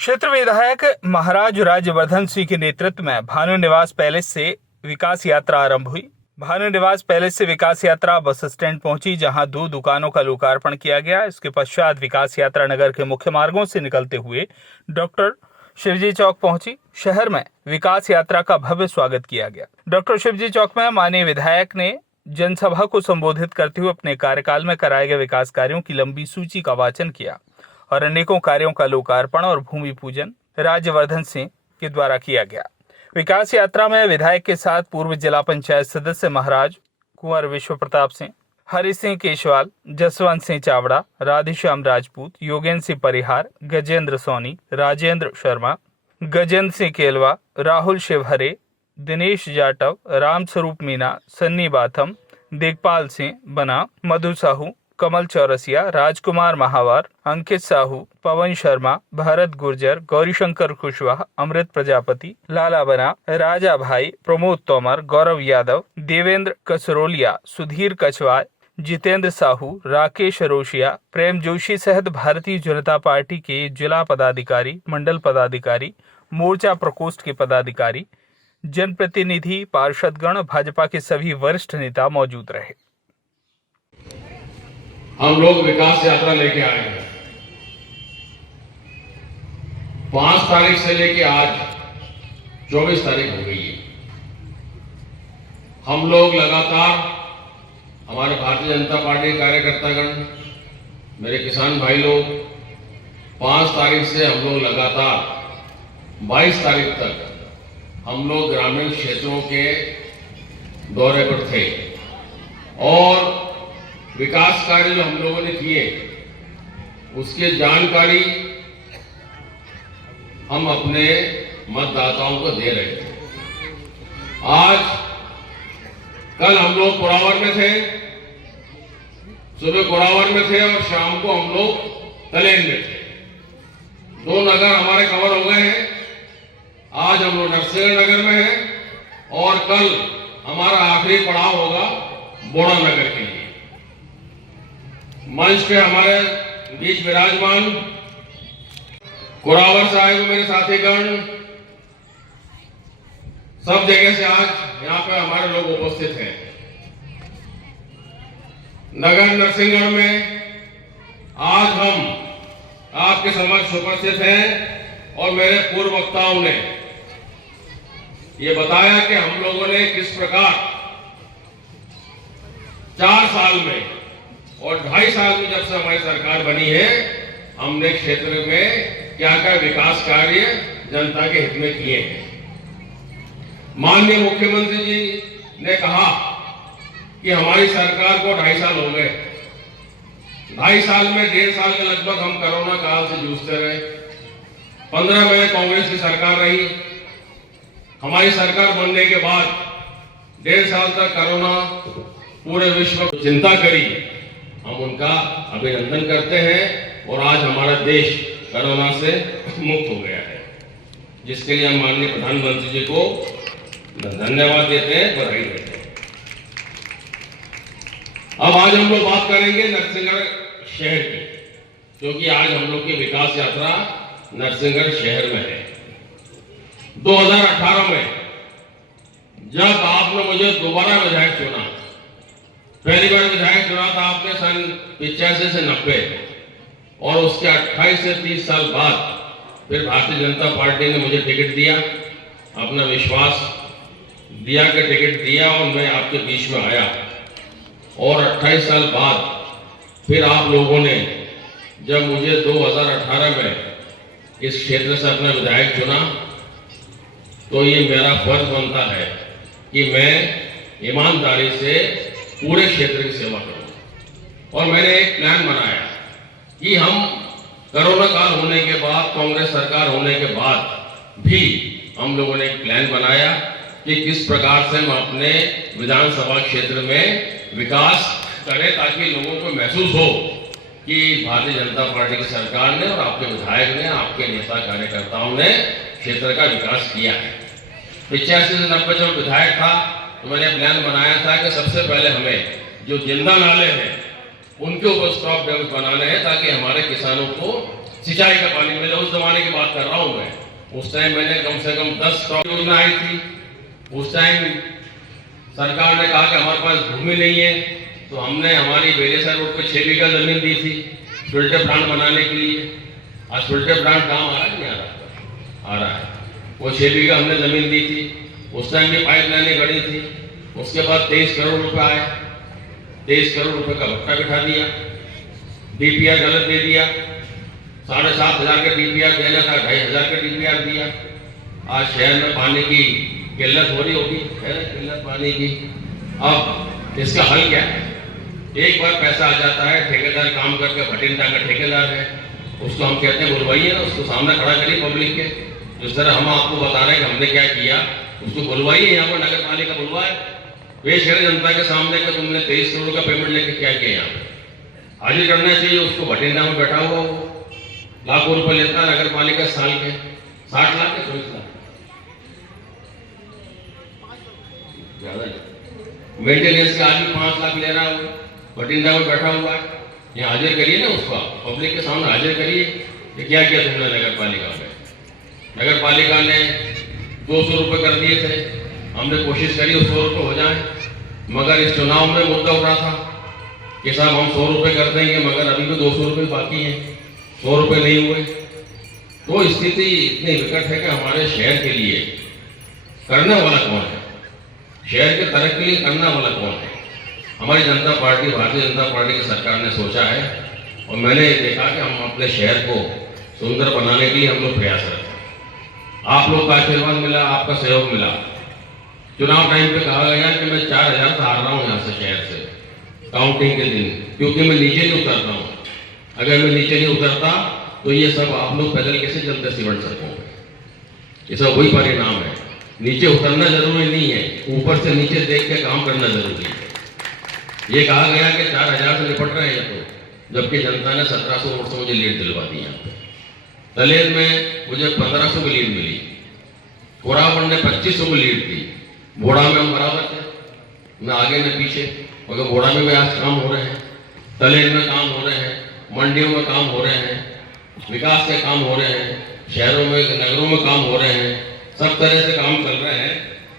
क्षेत्र विधायक महाराज राज्यवर्धन सिंह के नेतृत्व में भानु निवास पैलेस से विकास यात्रा आरंभ हुई। भानु निवास पैलेस से विकास यात्रा बस स्टैंड पहुंची, जहां 2 दुकानों का लोकार्पण किया गया। इसके पश्चात विकास यात्रा नगर के मुख्य मार्गों से निकलते हुए डॉक्टर शिवजी चौक पहुंची। शहर में विकास यात्रा का भव्य स्वागत किया गया। डॉक्टर शिवजी चौक में माननीय विधायक ने जनसभा को संबोधित करते हुए अपने कार्यकाल में कराए गए विकास कार्यों की लंबी सूची का वाचन किया और अनेकों कार्यों का लोकार्पण और भूमि पूजन राज्यवर्धन सिंह के द्वारा किया गया। विकास यात्रा में विधायक के साथ पूर्व जिला पंचायत सदस्य महाराज कुंवर विश्व प्रताप सिंह, हरि सिंह केशवाल, जसवंत सिंह चावड़ा, राधेश्याम राजपूत, योगेंद्र सिंह परिहार, गजेंद्र सोनी, राजेंद्र शर्मा, गजेंद्र सिंह केलवा, राहुल शिवहरे, दिनेश जाटव, रामस्वरूप मीना, सन्नी बाथम, देखपाल सिंह बना, मधु साहू, कमल चौरसिया, राजकुमार महावर, अंकित साहू, पवन शर्मा, भारत गुर्जर, गौरीशंकर कुशवाहा, अमृत प्रजापति, लाला बना, राजा भाई, प्रमोद तोमर, गौरव यादव, देवेंद्र कसरोलिया, सुधीर कछवाय, जितेंद्र साहू, राकेश रोशिया, प्रेम जोशी सहित भारतीय जनता पार्टी के जिला पदाधिकारी, मंडल पदाधिकारी, मोर्चा प्रकोष्ठ के पदाधिकारी, जनप्रतिनिधि, पार्षदगण, भाजपा के सभी वरिष्ठ नेता मौजूद रहे। हम लोग विकास यात्रा लेके आए हैं। 5 तारीख से लेके आज 24 तारीख हो गई है। हम लोग लगातार, हमारे भारतीय जनता पार्टी कार्यकर्तागण, मेरे किसान भाई लोग, 5 तारीख से हम लोग लगातार 22 तारीख तक हम लोग ग्रामीण क्षेत्रों के दौरे पर थे और विकास कार्य जो हम लोगों ने किए उसकी जानकारी हम अपने मतदाताओं को दे रहे थे। कल हम लोग कोरावर में थे, सुबह कोरावर में थे और शाम को हम लोग तलेन में थे। 2 नगर हमारे कवर हो गए हैं। आज हम लोग नरसिंहगढ़ नगर में हैं और कल हमारा आखिरी पड़ाव होगा बोड़ा नगर के लिए। मंच पे हमारे बीच विराजमान कोरावर साहिब, मेरे साथीगण, सब जगह से आज यहाँ पे हमारे लोग उपस्थित हैं। नगर नरसिंहगढ़ में आज हम आपके समक्ष उपस्थित हैं और मेरे पूर्व वक्ताओं ने ये बताया कि हम लोगों ने किस प्रकार 4 साल में और 2.5 साल में जब से हमारी सरकार बनी है, हमने क्षेत्र में क्या क्या विकास कार्य जनता के हित में किए हैं। माननीय मुख्यमंत्री जी ने कहा कि हमारी सरकार को 2.5 साल हो गए। 2.5 साल में 1.5 साल के लगभग हम कोरोना काल से जूझते रहे। 15 में कांग्रेस की सरकार रही। हमारी सरकार बनने के बाद 1.5 साल तक कोरोना पूरे विश्व को चिंता करी। हम उनका अभिनंदन करते हैं और आज हमारा देश कोरोना से मुक्त हो गया है, जिसके लिए हम माननीय प्रधानमंत्री जी को धन्यवाद देते हैं, बधाई देते हैं। अब आज हम लोग बात करेंगे नरसिंहगढ़ शहर की, क्योंकि आज हम लोग की विकास यात्रा नरसिंहगढ़ शहर में है। 2018 में जब आपने मुझे दोबारा विधायक चुना, पहली बार विधायक चुना था आपने सन 85 से 90 और उसके 28 से 30 साल बाद फिर भारतीय जनता पार्टी ने मुझे टिकट दिया, अपना विश्वास दिया कि टिकट दिया और मैं आपके बीच में आया। और 28 साल बाद फिर आप लोगों ने जब मुझे 2018 में इस क्षेत्र से अपना विधायक चुना, तो ये मेरा फर्ज बनता है कि मैं ईमानदारी से पूरे क्षेत्र की सेवा करूं। और मैंने एक प्लान बनाया कि हम कोरोना काल होने के बाद, कांग्रेस सरकार होने के बाद भी हम लोगों ने एक प्लान बनाया कि किस प्रकार से हम अपने विधानसभा क्षेत्र में विकास करें, ताकि लोगों को महसूस हो कि भारतीय जनता पार्टी की सरकार ने और आपके विधायक ने, आपके नेता कार्यकर्ताओं ने क्षेत्र का विकास किया है। 85 से 90 जब विधायक था तो मैंने प्लान बनाया था कि सबसे पहले हमें जो जिंदा नाले हैं उनके ऊपर स्टॉप डैम्स बनाने हैं, ताकि हमारे किसानों को सिंचाई का पानी मिले। उस जमाने की बात कर रहा हूं मैं। उस टाइम मैंने कम से कम 10 योजना आई थी। उस टाइम सरकार ने कहा कि हमारे पास भूमि नहीं है, तो हमने हमारी बेलेसर रोड पे 6 बीघा जमीन दी थी फिल्टर प्लांट बनाने के लिए। आज फिल्टर प्लांट काम आ रहा है, नहीं आ रहा? आ रहा है। वो 6 बीघा हमने जमीन दी थी। उस टाइम भी पाइप लाइनें गड़ी थी। उसके बाद 23 करोड़ रुपए आए। 23 करोड़ रुपए का भत्ता बिठा दिया। डीपीआर गलत दे दिया। 7,500 का डीपीआर देना था, 2,500 का डीपीआर दिया। आज शहर में पानी की किल्लत हो रही होगी, है ना, किल्लत पानी की। अब इसका हल क्या है? एक बार पैसा आ जाता है, ठेकेदार काम करके भटिंडा का ठेकेदार है, उसको हम कहते हैं बुलवाइए ना, उसको सामने खड़ा करिए पब्लिक के। जिस तरह हम आपको बता रहे हैं कि हमने क्या किया, उसको बुलवाइए, यहाँ पर नगर पालिका बुलवाए, पेश करें जनता के सामने कि तुमने 23 करोड़ का पेमेंट लेके क्या किया। यहाँ पे हाजिर करना चाहिए उसको। भटिंडा में बैठा हुआ वो लाखों रुपए लेता है नगर पालिका साल के, 60 लाख के 24 लाख ज्यादा। मेंटेनेंस का आदमी 5 लाख ले रहा है, वो भटिंडा में बैठा हुआ है। यहाँ हाजिर करिए ना उसको, पब्लिक के सामने हाजिर करिए कि क्या किया तुमने नगर पालिका में। नगर पालिका ने 200 रुपए कर दिए थे, हमने कोशिश करी 100 रुपए हो जाए, मगर इस चुनाव में मुद्दा उठा था कि साहब हम 100 रुपए कर देंगे, मगर अभी भी 200 रुपए बाकी हैं, 100 रुपए नहीं हुए। तो स्थिति इतनी विकट है कि हमारे शहर के लिए करने वाला कौन है, शहर के तरक्की के लिए करने वाला कौन है? हमारी जनता पार्टी, भारतीय जनता पार्टी की सरकार ने सोचा है, और मैंने देखा कि हम अपने शहर को सुंदर बनाने के लिए हम लोग प्रयासरत हैं। आप लोग का आशीर्वाद मिला, आपका सहयोग मिला। चुनाव टाइम पे कहा गया कि मैं 4,000 से हार रहा हूँ यहाँ से, शहर से, काउंटिंग के दिन, क्योंकि मैं नीचे नहीं उतरता हूँ। अगर मैं नीचे नहीं उतरता तो ये सब आप लोग पैदल कैसे चलते सिमट सकोगे? ये सब वही परिणाम है। नीचे उतरना जरूरी नहीं है, ऊपर से नीचे देख के काम करना जरूरी है। ये कहा गया कि 4,000 से निपट रहे हैं, तो जबकि जनता ने 1700 वोट से मुझे लीड दिलवा दी। यहाँ पे दलेर में मुझे 1500 की लीड मिली, कोरावड़ ने 2500 की लीड दी। घोड़ा में हम बराबर थे, न आगे न पीछे, मगर घोड़ा में भी आज काम हो रहे हैं, दलेर में काम हो रहे हैं, मंडियों में काम हो रहे हैं, विकास के काम हो रहे हैं, शहरों में, नगरों में काम हो रहे हैं, सब तरह से काम चल रहे हैं।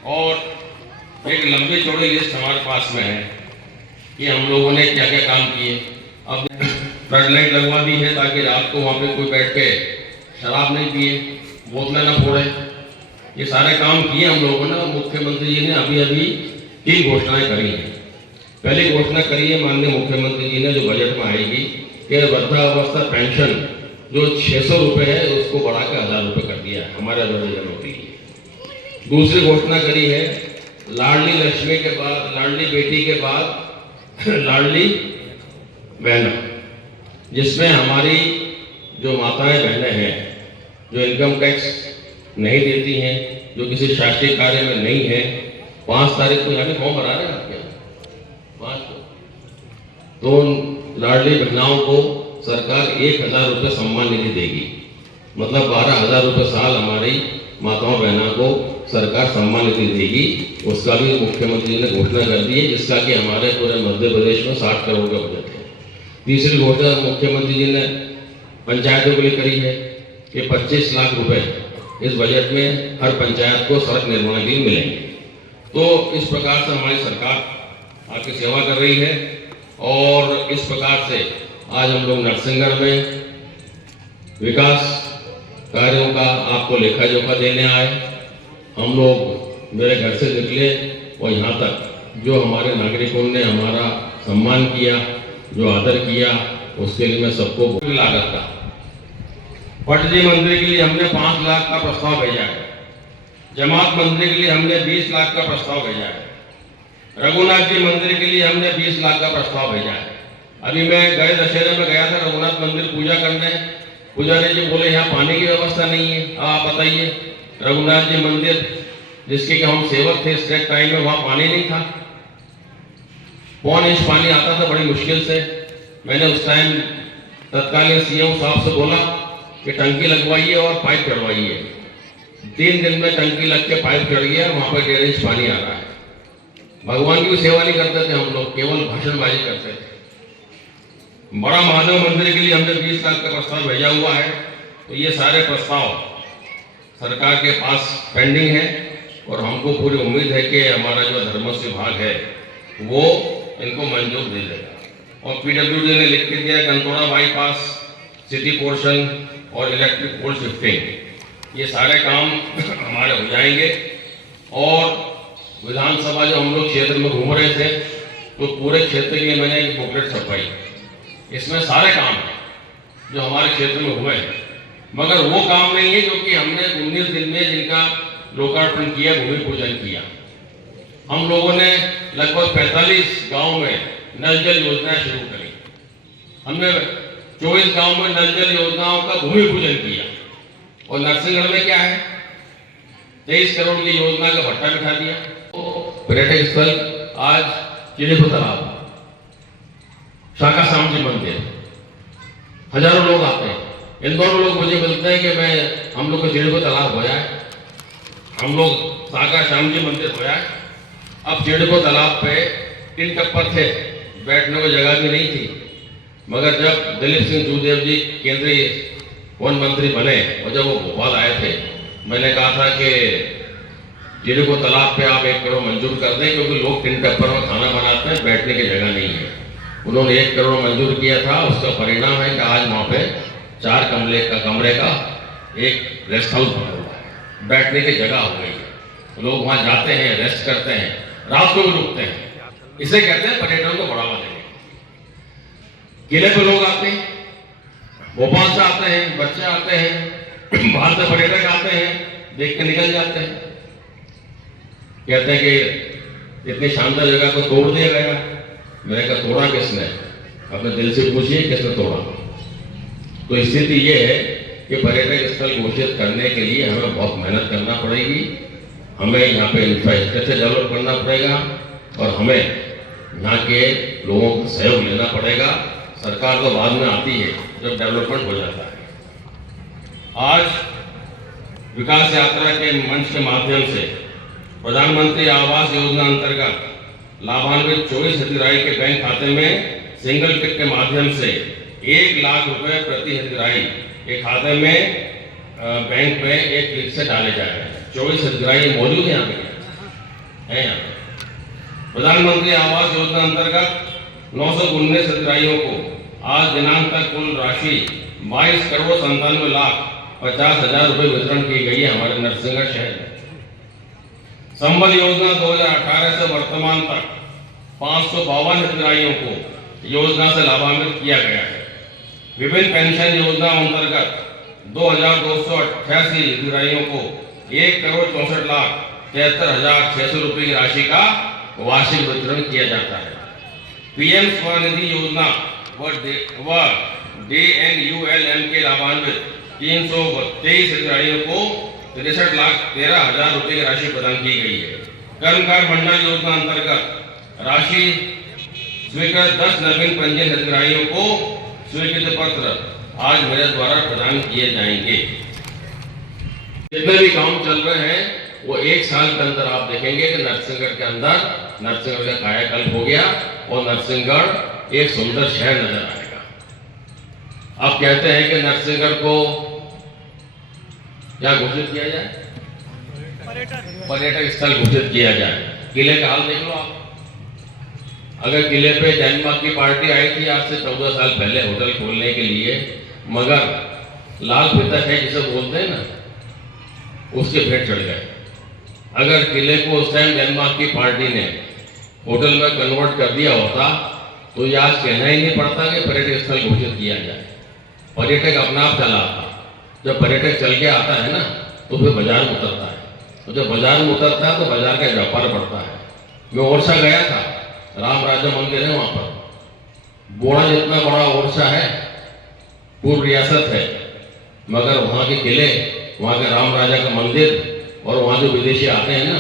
और एक लंबी चौड़ी लिस्ट हमारे पास में है कि हम लोगों ने क्या क्या काम किए। अब फ्लड लाइट लगवा दी है ताकि रात को वहाँ पे कोई बैठ के शराब नहीं पिए, बोतलें ना फोड़े। ये सारे काम किए हम लोगों ने, और मुख्यमंत्री जी ने अभी अभी 3 घोषणाएं करी हैं। पहली घोषणा करी है माननीय मुख्यमंत्री जी ने, जो बजट में आएगी, कि वृद्धावस्था पेंशन जो 600 रुपए है उसको बढ़ा के 1,000 रुपए कर दिया है हमारे वृद्धजनों के लिए। दूसरी घोषणा करी है लाडली लक्ष्मी के बाद, लाडली बेटी के बाद लाडली बहना, जिसमें हमारी जो माताएं बहनें हैं, जो इनकम टैक्स नहीं देती हैं, जो किसी शासकीय कार्य में नहीं है, 5 तारीख को जाके फॉर्म भरा रहे हैं आपके यहाँ 5 को, तो लाडली बहनाओं को सरकार 1,000 रुपये सम्मान निधि देगी। मतलब 12,000 रुपये साल हमारी माताओं बहनों को सरकार सम्मान निधि देगी। उसका भी मुख्यमंत्री ने घोषणा कर दी है, जिसका कि हमारे पूरे मध्य प्रदेश में 60 करोड़ का बजट है। तीसरी घोषणा मुख्यमंत्री जी ने पंचायतों के लिए करी है कि 25 लाख रुपए इस बजट में हर पंचायत को सड़क निर्माण के लिए मिलेंगे। तो इस प्रकार से हमारी सरकार आपकी सेवा कर रही है, और इस प्रकार से आज हम लोग नरसिंहगढ़ में विकास कार्यों का आपको लेखा जोखा देने आए। हम लोग मेरे घर से निकले और यहाँ तक जो हमारे नागरिकों ने हमारा सम्मान किया, जो आदर किया, उसके लिए मैं सबको लागत का पटजी मंदिर के लिए हमने 5 लाख का प्रस्ताव भेजा है। जमात मंदिर के लिए हमने 20 लाख का प्रस्ताव भेजा है। रघुनाथ जी मंदिर के लिए हमने 20 लाख का प्रस्ताव भेजा है। अभी मैं गए दशहरे में गया था रघुनाथ मंदिर पूजा करने, पुजारी जी बोले यहाँ पानी की व्यवस्था नहीं है। आप बताइए, रघुनाथ जी मंदिर जिसके कि हम सेवक थे स्ट्रेट टाइम में, वहाँ पानी नहीं था, 1 इंच पानी आता था बड़ी मुश्किल से। मैंने उस टाइम तत्कालीन सीएम साहब से बोला कि टंकी लगवाइए और पाइप चढ़वाइए। 3 दिन में टंकी लग के पाइप चढ़ गया, वहाँ पर 1.5 इंच पानी आ रहा है। भगवान की भी सेवा नहीं करते थे हम लोग, केवल भाषणबाजी करते थे। बड़ा महादेव मंदिर के लिए हमने 20 लाख का प्रस्ताव भेजा हुआ है। तो ये सारे प्रस्ताव सरकार के पास पेंडिंग है और हमको पूरी उम्मीद है कि हमारा जो धर्मस्व विभाग है वो इनको मंजूर दे देगा। और पीडब्ल्यूडी ने लिख के दिया गंतोड़ा बाईपास, सिटी पोर्शन और इलेक्ट्रिक पोल शिफ्टिंग, ये सारे काम हमारे हो जाएंगे। और विधानसभा जो हम लोग क्षेत्र में घूम रहे थे तो पूरे क्षेत्र के लिए मैंने एक बुकलेट छपाई, इसमें सारे काम हैं जो हमारे क्षेत्र में हुए हैं, मगर वो काम नहीं है जो कि हमने 19 दिन में जिनका लोकार्पण किया, भूमि पूजन किया। हम लोगों ने लगभग 45 गांव में नल जल योजना शुरू करी। हमने 24 गांव में नल जल योजनाओं का भूमि पूजन किया। और नरसिंहगढ़ में क्या है, 23 करोड़ की योजना का भट्टा बिठा दिया। पर्यटक स्थल आज चिड़िया तालाब, शाका श्याम जी मंदिर, हजारों लोग आते हैं। इन दोनों लोग मुझे मिलते हैं कि हम लोग को चिड़िया तालाब हो जाए, हम लोग शाका श्याम जी मंदिर हो जाए। अब चिड़िया तालाब पे 3 टप्पर थे, बैठने को जगह भी नहीं थी, मगर जब दिलीप सिंह जूदेव जी केंद्रीय वन मंत्री बने और जब वो भोपाल आए थे, मैंने कहा था कि चिड़िया तालाब पे आप 1 करोड़ मंजूर कर दें, क्योंकि लोग 3 टप्पर में खाना बनाते हैं, बैठने की जगह नहीं है। उन्होंने 1 करोड़ मंजूर किया था। उसका परिणाम है कि आज वहाँ पे 4 कमरे का एक रेस्ट हाउस बना हुआ है, बैठने की जगह हो गई है। लोग वहाँ जाते हैं, रेस्ट करते हैं, रात को भी रुकते हैं। इसे कहते हैं पर्यटन को बढ़ावा देने। किले पे लोग आते हैं, भोपाल से आते हैं, बच्चे आते हैं, बाहर से पर्यटक आते हैं, देख के निकल जाते हैं। कहते हैं कि इतनी शानदार जगह को तोड़ दिया गया। मैंने कहा तोड़ा किसने? अपने दिल से पूछिए किसने तोड़ा। तो स्थिति ये है कि पर्यटक स्थल घोषित करने के लिए हमें बहुत मेहनत करना पड़ेगी। हमें यहाँ पे इंफ्रास्ट्रक्चर डेवलप करना पड़ेगा और हमें यहाँ के लोगों का सहयोग लेना पड़ेगा। सरकार तो बाद में आती है जब डेवलपमेंट हो जाता है। आज विकास यात्रा के मंच के माध्यम से प्रधानमंत्री आवास योजना अंतर्गत लाभान्वित 24 हितग्राही के बैंक खाते में सिंगल क्लिक के माध्यम से 1 लाख रुपए प्रति हितग्राही के खाते में बैंक में 1 क्लिक से डाले जा रहे हैं। 24 हितग्राही मौजूद है यहाँ पे यहाँ प्रधानमंत्री आवास योजना अंतर्गत 919 हितग्राहियों को आज दिनांक तक कुल राशि 22 करोड़ 97 लाख 50 हजार रुपए वितरण की गई है हमारे नरसिंहगढ़ शहर में। संबल योजना 2018 से वर्तमान तक 552 हितग्राहियों को योजना से लाभान्वित किया गया है। विभिन्न पेंशन योजना अंतर्गत 2288 हितग्राहियों को 1 करोड़ 64 लाख 73,600 रुपए की राशि का वार्षिक वितरण किया जाता है। पीएम स्वनिधि योजना व DNULM के लाभान्वित 323 हितग्राहियों को 63 लाख 13,000 रुपए की राशि प्रदान की गई है। कर्मकार मंडल योजना अंतर्गत राशि स्वीकृत 10 नवीन पंजीयन हितग्राहियों को स्वीकृति पत्र आज मेरे द्वारा प्रदान किए जाएंगे। जितने भी काम चल रहे हैं वो 1 साल के अंदर आप देखेंगे कि नरसिंहगढ़ के अंदर नरसिंहगढ़ का कायाकल्प हो गया और नरसिंहगढ़ एक सुंदर शहर नजर आएगा। आप कहते हैं कि नरसिंहगढ़ को क्या घोषित किया जाए? पर्यटक स्थल घोषित किया जाए। किले का हाल देख लो आप। अगर किले पे डेनमार्क की पार्टी आई थी आज से 14 साल पहले होटल खोलने के लिए, मगर लाल पितक है जिसे बोलते हैं ना, उसके भेंट चढ़ गए। अगर किले को उस टाइम डेनमार्क की पार्टी ने होटल में कन्वर्ट कर दिया होता तो ये आज कहना ही नहीं पड़ता कि पर्यटक स्थल घोषित किया जाए। पर्यटक अपना आप चला आता। जब पर्यटक चल के आता है ना तो फिर बाजार में उतरता है, और जब बाजार में उतरता है तो बाजार का व्यापार बढ़ता है। मैं ओरछा गया था, राम राजा मंदिर है वहाँ पर, बोड़ा जितना बड़ा ओरछा है, पूर्व रियासत है, मगर वहाँ के किले, वहाँ के राम राजा का मंदिर और वहाँ जो विदेशी आते हैं ना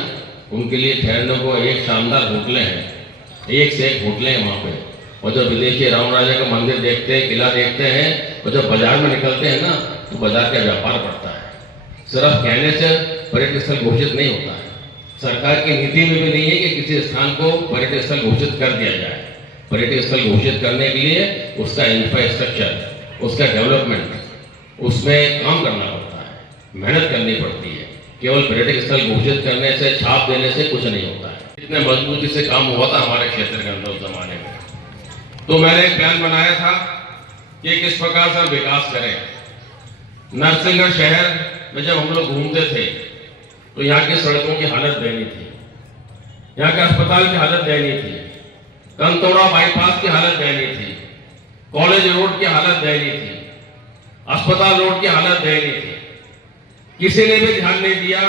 उनके लिए ठहरने को एक शानदार होटलें हैं, एक से एक होटलें हैं वहाँ पे। और जब विदेशी राम राजा का मंदिर देखते हैं, किला देखते हैं, और जब बाजार में निकलते हैं ना तो बाजार का व्यापार बढ़ता है। सिर्फ कहने से पर्यटन स्थल घोषित नहीं होता है। सरकार की नीति में भी नहीं है कि किसी स्थान को पर्यटन स्थल घोषित कर दिया जाए। पर्यटक स्थल घोषित करने के लिए उसका इंफ्रास्ट्रक्चर, उसका डेवलपमेंट, उसमें काम करना पड़ता है, मेहनत करनी पड़ती है। केवल पर्यटक स्थल घोषित करने से, छाप देने से कुछ नहीं होता है। इतने मजबूती से काम हुआ था हमारे क्षेत्र के अंदर उस जमाने में। तो मैंने एक प्लान बनाया था कि किस प्रकार से हम विकास करें। नरसिंहगढ़ शहर में जब हम लोग घूमते थे तो यहाँ की सड़कों की हालत दयनीय थी, यहाँ के अस्पताल की हालत दयनीय थी, कंतोड़ा बाईपास की हालत दयनीय थी, कॉलेज रोड की हालत दयनीय थी, अस्पताल रोड की हालत दयनीय थी। किसी ने भी ध्यान नहीं दिया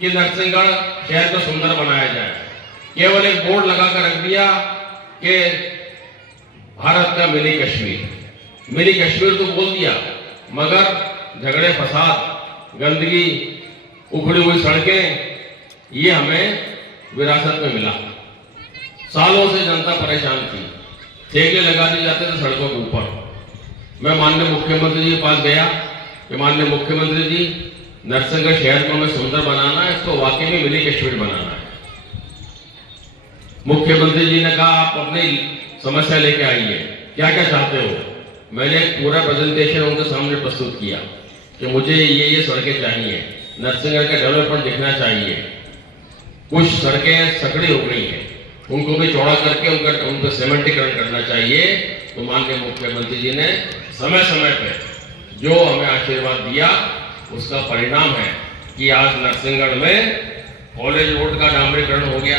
कि नरसिंहगढ़ शहर को सुंदर बनाया जाए। केवल एक बोर्ड लगाकर रख दिया कि भारत का मिनी कश्मीर। मिनी कश्मीर तो बोल दिया, मगर झगड़े, फसाद, गंदगी, उखड़ी हुई सड़कें, ये हमें विरासत में मिला। सालों से जनता परेशान थी, ठेके लगा दिए जाते थे सड़कों के ऊपर। मैं माननीय मुख्यमंत्री जी के पास गया कि माननीय मुख्यमंत्री जी, नरसिंहगढ़ शहर को हमें सुंदर बनाना है, इसको वाकई में मिनी कश्मीर बनाना है। मुख्यमंत्री जी ने कहा आप अपनी समस्या लेके आइए, क्या क्या चाहते हो। मैंने एक पूरा प्रेजेंटेशन उनके सामने प्रस्तुत किया कि मुझे ये सड़कें चाहिए, नरसिंहगढ़ का डेवलपमेंट दिखना चाहिए। कुछ सड़कें सकड़ी हो गई हैं, उनको भी चौड़ा करके उन पर सीमेंटीकरण करना चाहिए। तो माननीय मुख्यमंत्री जी ने समय समय पर जो हमें आशीर्वाद दिया, उसका परिणाम है कि आज नरसिंहगढ़ में कॉलेज रोड का डामरीकरण हो गया,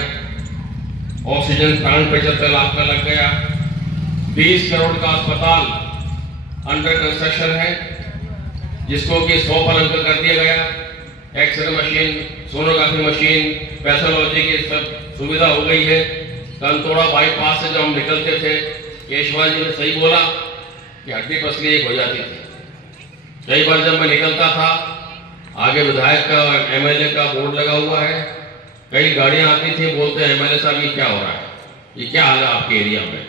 ऑक्सीजन प्लांट 75 लाख का लग गया, 20 करोड़ का अस्पताल अंडर कंस्ट्रक्शन है, जिसको कि 100 पर अंक कर दिया गया। X ray machine, sonography machine, pathology की सब सुविधा हो गई है। कंतोड़ा बाईपास से जब हम निकलते थे, केशवा जी ने सही बोला कि हड्डी पसली एक हो जाती थी। कई बार जब मैं निकलता था, आगे विधायक का, एमएलए का बोर्ड लगा हुआ है, कई गाड़ियां आती थी, बोलते एमएलए साहब ये क्या हो रहा है, ये क्या हाल है आपके एरिया में।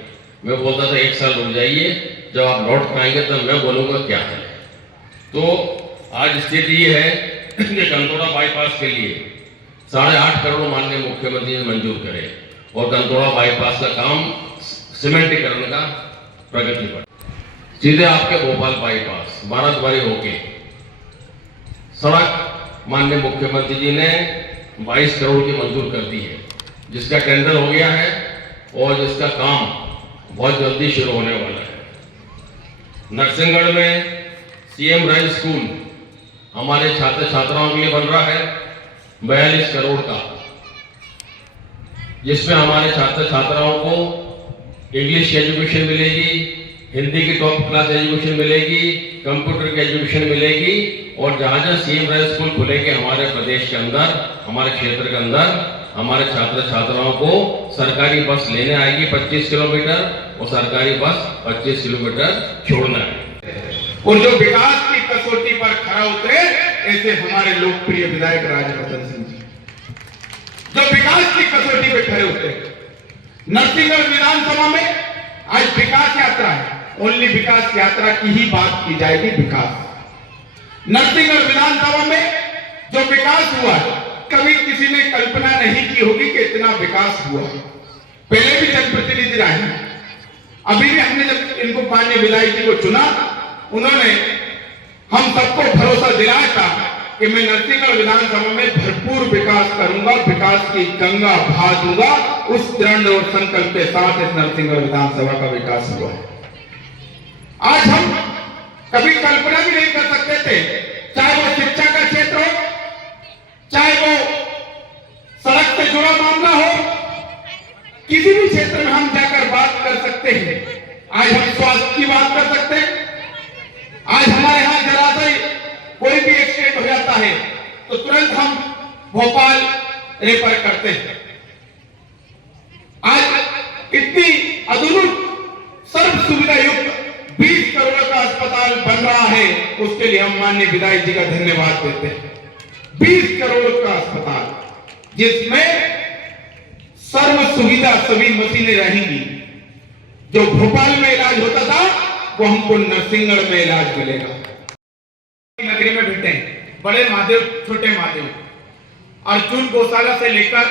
मैं बोलता था 1 साल रुक जाइए, जब आप लौट पाएंगे तब मैं बोलूंगा क्या है। तो आज स्थिति ये है कि कंतोड़ा बाईपास के लिए 8.5 करोड़ माननीय मुख्यमंत्री ने मंजूर करे और कंतोड़ा बाईपास का काम सीमेंटीकरण का प्रगति पर सीधे आपके भोपाल बाईपास भारतवारी होके सड़क माननीय मुख्यमंत्री जी ने 22 करोड़ की मंजूर कर दी है, जिसका टेंडर हो गया है और जिसका काम बहुत जल्दी शुरू होने वाला है। नरसिंहगढ़ में सीएम राइज स्कूल हमारे छात्र छात्राओं के लिए बन रहा है 42 करोड़ का, जिसमें हमारे छात्र छात्राओं को इंग्लिश की एजुकेशन मिलेगी, हिंदी की टॉप क्लास एजुकेशन मिलेगी, कंप्यूटर की एजुकेशन मिलेगी। और जहां जहां सीएम राइज स्कूल खुलेंगे हमारे प्रदेश के अंदर, हमारे क्षेत्र के अंदर, हमारे छात्र छात्राओं को सरकारी बस लेने आएगी 25 किलोमीटर और सरकारी बस 25 किलोमीटर छोड़ना है। और जो विकास की कसौटी पर खरा उतरे, ऐसे हमारे लोकप्रिय विधायक राजवर्धन सिंह जी, जो विकास की कसौटी पर खरे उतरे। नरसिंहगढ़ विधानसभा में आज विकास यात्रा है, ओनली विकास यात्रा की ही बात की जाएगी। विकास नरसिंहगढ़ विधानसभा में जो विकास हुआ है, कभी किसी ने कल्पना नहीं की होगी कि इतना विकास हुआ। पहले भी जनप्रतिनिधि रहे हैं, अभी भी हमने जब इनको माननीय विधायक जी को चुना, उन्होंने हम सबको भरोसा दिलाया था कि मैं नरसिंहगढ़ विधानसभा में भरपूर विकास करूंगा, विकास की गंगा बहा दूंगा। उस दृढ़ और संकल्प के साथ इस नरसिंहगढ़ विधानसभा का विकास हुआ। आज हम कभी कल्पना भी नहीं कर सकते थे, चाहे वो शिक्षा का क्षेत्र हो, चाहे वो सड़क से जुड़ा मामला हो, किसी भी क्षेत्र में हम जाकर बात कर सकते हैं। आज हम स्वास्थ्य की बात कर सकते हैं। आज हमारे यहां जरा से कोई भी एक्सीडेंट हो जाता है तो तुरंत हम भोपाल रेफर करते हैं। आज इतनी आधुनिक सर्व सुविधा युक्त 20 करोड़ का अस्पताल बन रहा है, उसके लिए हम माननीय विधायक जी का धन्यवाद देते हैं। 20 करोड़ का अस्पताल जिसमें सर्व सुविधा, सभी मशीनें रहेंगी। जो भोपाल में इलाज होता था वो हमको नरसिंहगढ़ में इलाज मिलेगा। नगरी में बैठे बड़े महादेव, छोटे महादेव, अर्जुन गौशाला से लेकर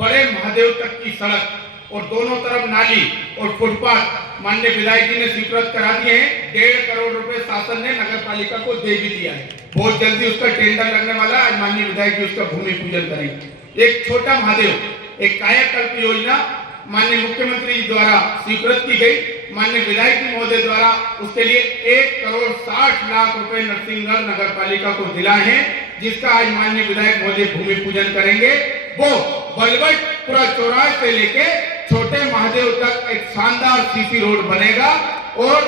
बड़े महादेव तक की सड़क और दोनों तरफ नाली और फुटपाथ माननीय विधायक जी ने स्वीकृत करा दिए हैं। 1.5 करोड़ रुपए शासन ने नगर पालिका को दे भी दिया है। बहुत जल्दी उसका टेंडर लगने वाला है। माननीय विधायक जी उसका भूमि पूजन करेंगे। एक छोटा महादेव, एक कायाकल्प योजना माननीय मुख्यमंत्री जी द्वारा स्वीकृत की गई। माननीय विधायक जी महोदय द्वारा उसके लिए 1,60,00,000 रुपए नरसिंहगढ़ नगर पालिका को दिलाए हैं, जिसका आज माननीय विधायक महोदय भूमि पूजन करेंगे। वो बलवटपुरा चौराहे से लेके छोटे महादेव तक एक शानदार सीसी रोड बनेगा और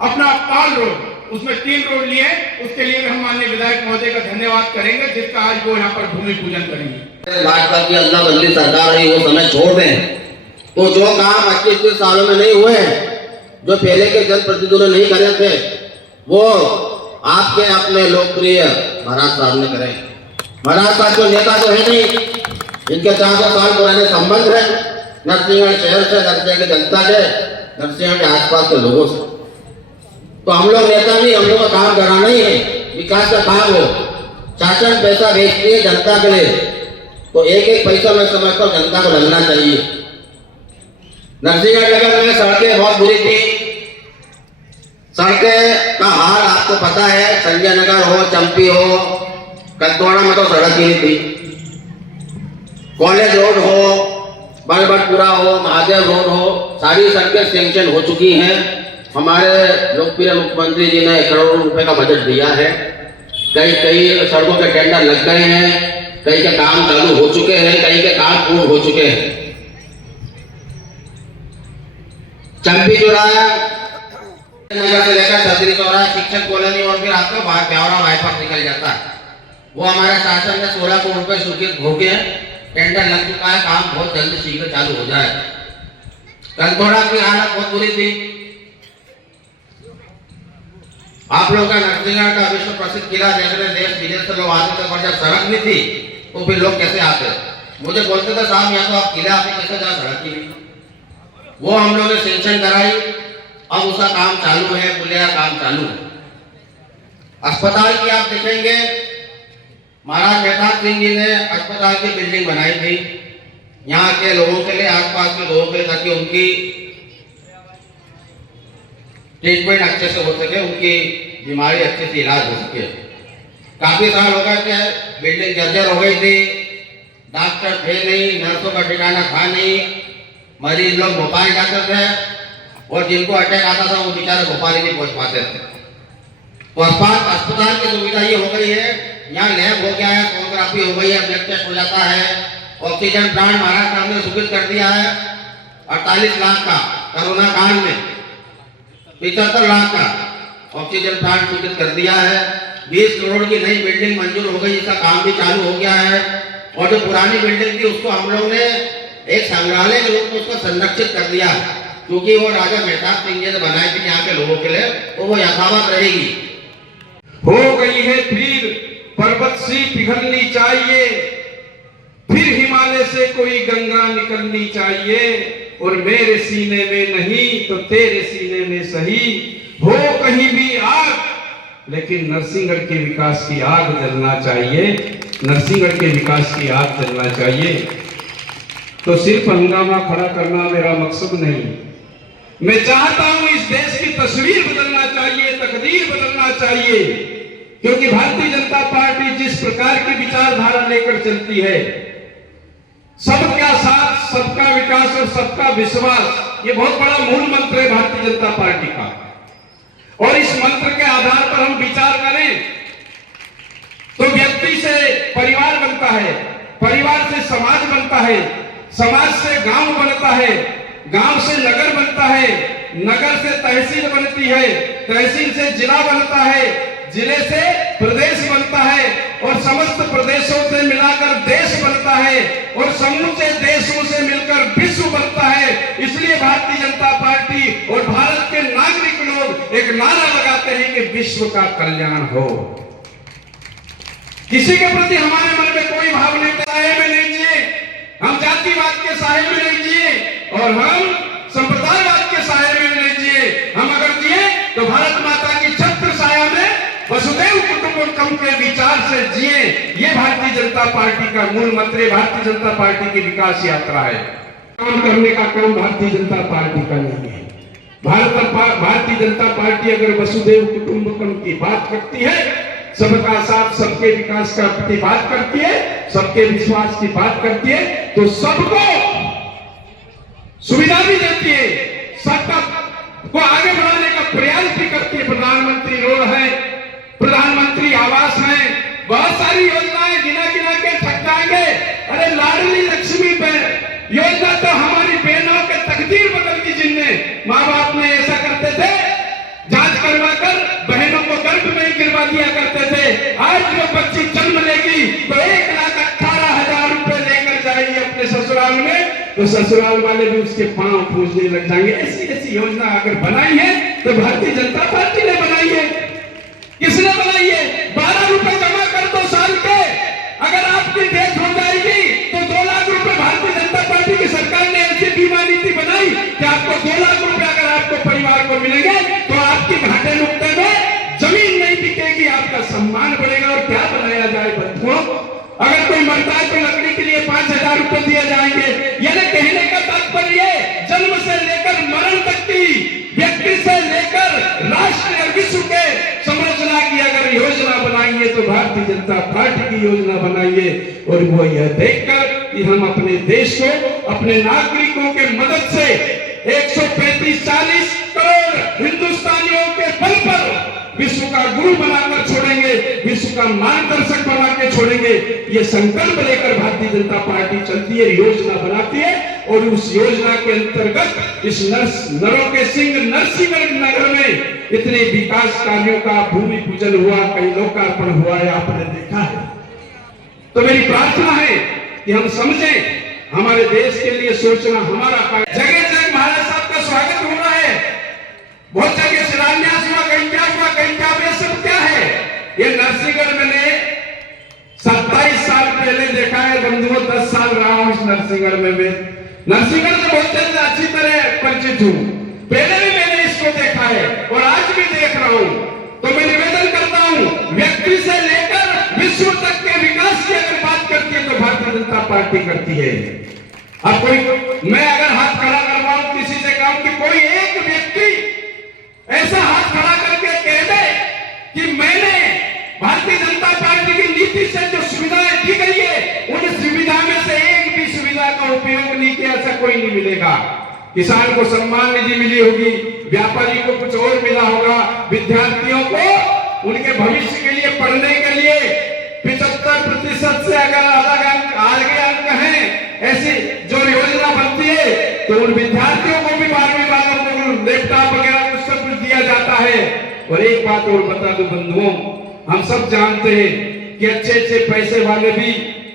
अपना पाल रोड, उसमें 3 रोड लिए, उसके लिए हम माननीय विधायक महोदय का धन्यवाद करेंगे, जिसका आज वो यहाँ पर भूमि पूजन करेंगे। भाजपा की अदला बदली सरकार रही, वो समय छोड़ दें। तो जो काम 25 सालों में नहीं हुए, जो पहले के जनप्रतिनिधियों ने नहीं करे थे, वो आपके अपने लोकप्रिय महाराज साहब ने करे। महाराज साहब को नेता तो है नहीं, इनके 400 साल पुराने संबंध है नरसिंहगढ़ शहर से, नरसिंहगढ़ की जनता से, नरसिंहगढ़ के आसपास के लोगों से। तो हम लोग नेता नहीं, हम लोग का काम कराना ही है, विकास का काम हो। शासन पैसा भेजती है जनता के लिए, तो एक एक पैसा मैं समझता हूँ जनता को लगना चाहिए। नरसिंहगढ़ नगर में सड़कें बहुत बुरी थी। सड़कें का हाल आपको पता है, संजय नगर हो, चंपी हो, कलतोड़ा में तो सड़क ही नहीं थी। कॉलेज रोड हो, बलवटपुरा हो, महादेव रोड हो, सारी सड़कें सैंक्शन हो चुकी हैं। हमारे लोकप्रिय मुख्यमंत्री जी ने करोड़ों रुपए का बजट दिया है। कई सड़कों के टेंडर लग गए हैं, कई के काम चालू हो चुके हैं, कई के काम पूर्ण हो चुके हैं। चंपी चौराहा नगर से लेकर छतरी चौराहा, शिक्षक कॉलोनी और फिर आपका ब्यावरा बाईपास निकल जाता है। वो हमारे शासन ने 16 करोड़ रुपए स्वीकृत हो गए, टेंडर लग चुका है, काम बहुत जल्दी शीघ्र चालू हो जाए। कलतोड़ा की हालत बहुत बुरी थी। आप लोगों का नरसिंहगढ़ का विश्व प्रसिद्ध किला देखने देश विदेश से लोग आते थे, पर जब सड़क नहीं थी तो फिर लोग कैसे आते? मुझे बोलते थे साहब यहाँ तो आप किला आपने कैसे जा, सड़क ही नहीं। वो हम लोगों ने सेंक्शन कराई, अब उसका काम चालू है, पुलिया काम चालू है। अस्पताल की आप देखेंगे, महाराज मेहताब सिंह जी ने अस्पताल की बिल्डिंग बनाई थी यहाँ के लोगों के लिए, आसपास के लोगों के लिए, ताकि उनकी ट्रीटमेंट अच्छे से हो सके, उनकी बीमारी अच्छे से इलाज हो सके। काफी साल हो गए थे, बिल्डिंग जर्जर हो गई थी, डॉक्टर थे नहीं, नर्सों का ठिकाना था नहीं, मरीज लोग भोपाल जाते थे और जिनको अटैक आता था वो बेचारे भोपाल ही नहीं पहुंच पाते थे। तो अस्पताल की सुविधा ये हो गई है, यहाँ लैब हो गया है, सोनोग्राफी हो गई है, ब्लड टेस्ट हो जाता है, ऑक्सीजन प्लांट महाराज साहब ने स्वीकृत कर दिया है 48 लाख का, कोरोना काल में 75 लाख का ऑक्सीजन प्लांट स्वीकृत कर दिया है। 20 करोड़ की नई बिल्डिंग मंजूर हो गई, जिसका काम भी चालू हो गया है। और जो पुरानी बिल्डिंग थी उसको हम लोग ने एक संग्रहालय के रूप में उसको संरक्षित कर दिया, क्योंकि वो राजा मेहताब सिंह जी ने बनाई थी यहाँ के लोगों के लिए, तो वो यथावत रहेगी। हो गई है फिर पर्वत सी पिघलनी चाहिए, फिर हिमालय से कोई गंगा निकलनी चाहिए, और मेरे सीने में नहीं तो तेरे सीने में सही, हो कहीं भी आग, लेकिन नरसिंहगढ़ के विकास की आग जलना चाहिए, नरसिंहगढ़ के विकास की आग जलना चाहिए। तो सिर्फ हंगामा खड़ा करना मेरा मकसद नहीं, मैं चाहता हूं इस देश की तस्वीर बदलना चाहिए, तकदीर बदलना चाहिए, क्योंकि भारतीय जनता पार्टी जिस प्रकार की विचारधारा लेकर चलती है, सबका साथ, सबका विकास और सबका विश्वास, ये बहुत बड़ा मूल मंत्र है भारतीय जनता पार्टी का। और इस मंत्र के आधार पर हम विचार करें तो व्यक्ति से परिवार बनता है, परिवार से समाज बनता है, समाज से गांव बनता है, गांव से नगर बनता है, नगर से तहसील बनती है, तहसील से जिला बनता है, जिले से प्रदेश बनता है, और समस्त प्रदेशों से मिलाकर देश बनता है, और समूचे देशों से मिलकर विश्व बनता है। इसलिए भारतीय जनता पार्टी और भारत के नागरिक लोग एक नारा लगाते हैं कि विश्व का कल्याण हो। किसी के प्रति हमारे मन में कोई भाव नहीं, साये में नहीं जिए, हम जातिवाद के साये में नहीं जिए और हम संप्रदायवाद के साये में नहीं जिए। हम अगर जिए तो भारत माता की छत्र छाया में वसुदैव कुटुंबकम के विचार से जिए। ये भारतीय जनता पार्टी का मूल मंत्र, भारतीय जनता पार्टी की विकास यात्रा है। काम करने का काम भारतीय जनता पार्टी का नहीं है। भारतीय जनता पार्टी अगर वसुधैव कुटुंबकम की बात करती है, सबका साथ सबके विकास का बात करती है, सबके विश्वास की बात करती है, तो सबको सुविधा भी देती है, सबका को आगे बढ़ाने का प्रयास भी करती है। प्रधानमंत्री रोड है, प्रधानमंत्री आवास है, बहुत सारी योजनाएं गिना गिना के थक जाएंगे। अरे लाडली लक्ष्मी योजना तो हमारी बहनों के तकदीर बदल दी, जिनने माँ बाप ने ऐसा करते थे, जांच करवाकर बहनों को गर्भ में ही गिरवा दिया करते थे। आज जो बच्ची जन्म लेगी तो 1,18,000 रुपए लेकर जाएगी अपने ससुराल में, तो ससुराल वाले भी उसके पांव पूजने लग जाएंगे। ऐसी ऐसी योजना अगर बनाई है तो भारतीय जनता पार्टी ने बनाई है। किसने बनाई है? 12 रुपए जमा कर दो साल के, अगर आपकी डेथ हो जाएगी तो 2 लाख रुपए भारतीय जनता पार्टी की सरकार ने ऐसी बीमा नीति बनाई कि आपको 2 लाख रुपए अगर आपको परिवार को मिलेंगे तो आपकी घाटे नुकते में जमीन नहीं बिकेगी, आपका सम्मान बढ़ेगा। और क्या बनाया जाए बंधुओं, अगर कोई मरता है तो लकड़ी के लिए 5,000 रुपए दिए जाएंगे। यानी कहने का तात्पर्य जन्म से लेकर मरण तक की, व्यक्ति से लेकर राष्ट्र और विश्व के संरचना की अगर योजना बनाएंगे तो भारतीय जनता पार्टी की योजना बनाइए। और वो यह देखकर कि हम अपने देश को अपने नागरिकों के मदद से 135-40 करोड़ हिंदुस्तानियों के बल पर विश्व का गुरु बनाकर छोड़ेंगे, विश्व का मार्गदर्शक बना के छोड़ेंगे। ये संकल्प लेकर भारतीय जनता पार्टी चलती है, योजना बनाती है। और उस योजना के अंतर्गत इस नरों के सिंह नरसिंहगढ़ नगर में इतने विकास कार्यों का भूमि पूजन हुआ, कई लोकार्पण हुआ है, आपने देखा है। तो मेरी प्रार्थना है कि हम समझें, हमारे देश के लिए सोचना हमारा काम। जगह जगह महाराज साहब का स्वागत हो रहा है, बहुत जगह शिलान्यास हुआ, कहीं क्या हुआ, कहीं क्या, ये सब क्या है? ये नरसिंहगढ़ मैंने 27 साल पहले देखा है बंधुओं, 10 साल रहा हूं इस नरसिंहगढ़ में। मैं नरसिंहगढ़ से बहुत अच्छी तरह परिचित हूं, पहले भी मैंने इसको देखा है और आज भी देख रहा हूं। तो मैं निवेदन करता हूं, व्यक्ति से लेकर विश्व तक के विकास की अगर बात करती है तो भारतीय जनता पार्टी करती है। अब कोई, मैं अगर हाथ खड़ा करवाऊं किसी से कहूं कि कोई एक व्यक्ति ऐसा हाथ खड़ा करके कह दे कि मैंने भारतीय जनता पार्टी की नीति से जो सुविधाएं दी गई है उन सुविधा में से एक भी सुविधा का उपयोग नहीं किया, ऐसा कोई नहीं मिलेगा। किसान को सम्मान निधि मिली होगी, व्यापारी को कुछ और मिला होगा, विद्यार्थियों को उनके भविष्य के लिए पढ़ने के लिए 75% से अगर आगे अंक हैं, ऐसी जो योजना बनती है तो उन विद्यार्थियों को भी 12वीं वालों को लैपटॉप वगैरह कुछ सब कुछ दिया जाता है। और एक बात और बता दो बंधुओं, हम सब जानते हैं कि अच्छे अच्छे पैसे वाले भी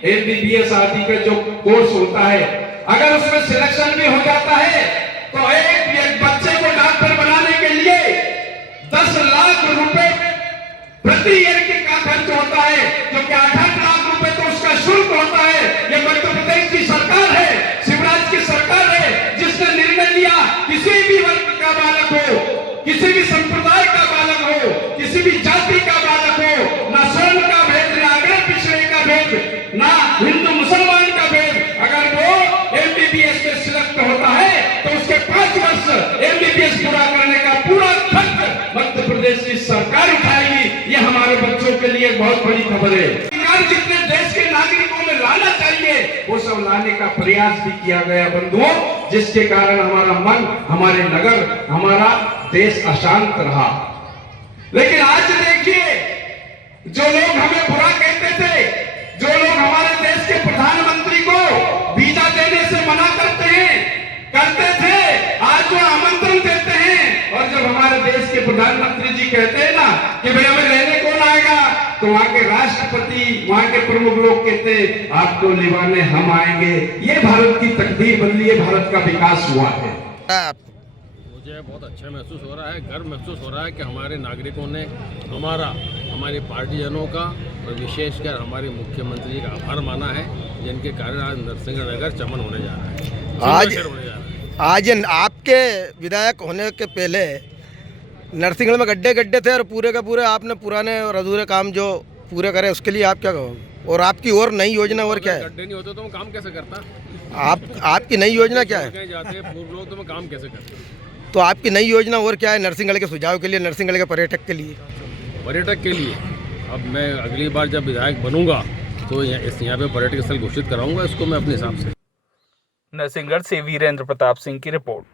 MBBS आदि का जो कोर्स होता है, अगर उसमें सिलेक्शन भी हो जाता है तो एक बच्चे को डॉक्टर बनाने के लिए 10 लाख रुपए प्रति ईयर का खर्च होता है, जो कि 8 लाख रुपए तो उसका शुल्क होता है। ये मध्य प्रदेश की सरकार है, शिवराज की सरकार है, जिसने निर्णय लिया किसी भी वर्ग का बालक हो, किसी भी संप्रदाय का बालक हो, किसी भी जाति का बालक हो, ना स्वर्ण का भेद, ना अग्र पिछड़े का भेद, ना हिंदू मुसलमान का भेद, अगर वो MBBS में सिलेक्ट होता है तो उसके 5 वर्ष MBBS पूरा करने का पूरा खर्च मध्य प्रदेश की सरकार उठाएगी। ये हमारे बच्चों के लिए बहुत बड़ी खबर है। सरकार जितने देश के नागरिकों में लाना चाहिए वो सब लाने का प्रयास भी किया गया बंधुओं, जिसके कारण हमारा मन, हमारे नगर, हमारा देश अशांत रहा। लेकिन आज देखिए, जो लोग हमें बुरा कहते थे, जो लोग हमारे देश के प्रधानमंत्री को वीजा देने से मना करते थे, आज वो आमंत्रण देते हैं। और जब हमारे देश के प्रधानमंत्री जी कहते हैं ना कि भाई हमें लेने कौन आएगा, तो वहां के राष्ट्रपति, वहां के प्रमुख लोग कहते हैं आपको लेवाने हम आएंगे। ये भारत की तकदीर बदली है, भारत का विकास हुआ है। मुझे बहुत अच्छा महसूस हो रहा है, गर्व महसूस हो रहा है कि हमारे नागरिकों ने हमारी पार्टीजनों का और विशेषकर हमारे मुख्यमंत्री जी का आभार माना है, जिनके कारण आज नरसिंहगढ़ नगर चमन होने जा रहा है। आज आपके विधायक होने के पहले नरसिंहगढ़ में गड्ढे थे और पूरे के पूरे आपने पुराने और अधूरे काम जो पूरे करे उसके लिए आप क्या और आपकी और नई योजना और क्या है? गड्ढे नहीं होते तो मैं काम कैसे करता? आपकी नई योजना क्या है? कहीं जाते हैं पूर्व लोग तो मैं काम कैसे करता? तो आपकी नई योजना और क्या है नरसिंहगढ़ के सुझाव के लिए, नरसिंहगढ़ के पर्यटक के लिए? पर्यटक के लिए अब मैं अगली बार जब विधायक बनूंगा तो यहाँ पे पर्यटक स्थल घोषित कराऊंगा इसको मैं अपने हिसाब से। नरसिंहगढ़ से वीरेंद्र प्रताप सिंह की रिपोर्ट।